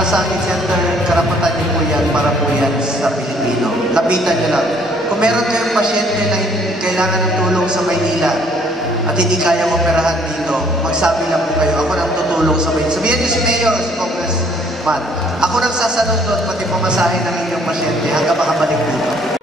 Malasakit Center, karapatan niyo po yan para po yan sa Pilipino. Lapitan niyo lang. Kung meron kayong pasyente na kailangan ng tulong sa Maynila at hindi kayang operahan dito, magsabi lang po kayo, ako nang tutulong sa Maynila. Sabihin niyo si Mayor o si Congressman, ako nang sasanod doon, pati pamasahe ng inyong pasyente hanggang makabalik dito.